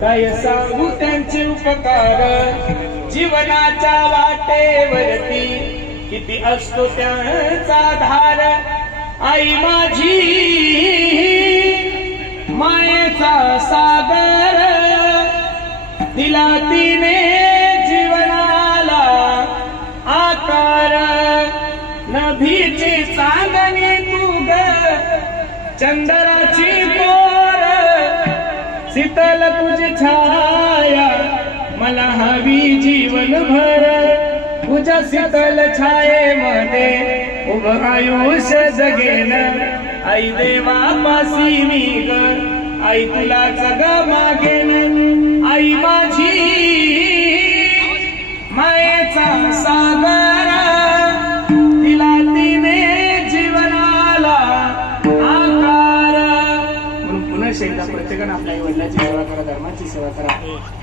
काय सांगू त्यांचे उपकार. जीवनाच्या वाटेवरती किती असतो त्यांचा धार. आई माझी मायेचा सागर दिला तिने नभीची चांदणी तू ग चंदराची पोर शीतल तुझी छाया मला हवी जीवन भर. तुझ्या शीतल छायेमध्ये उभ आयुष्य जगेन. आई देवापासी मी ग आई तुला जग मागेन. आकार प्रत्येकानं आपल्या आई वडिलांची सेवा करा धर्माची सेवा करा.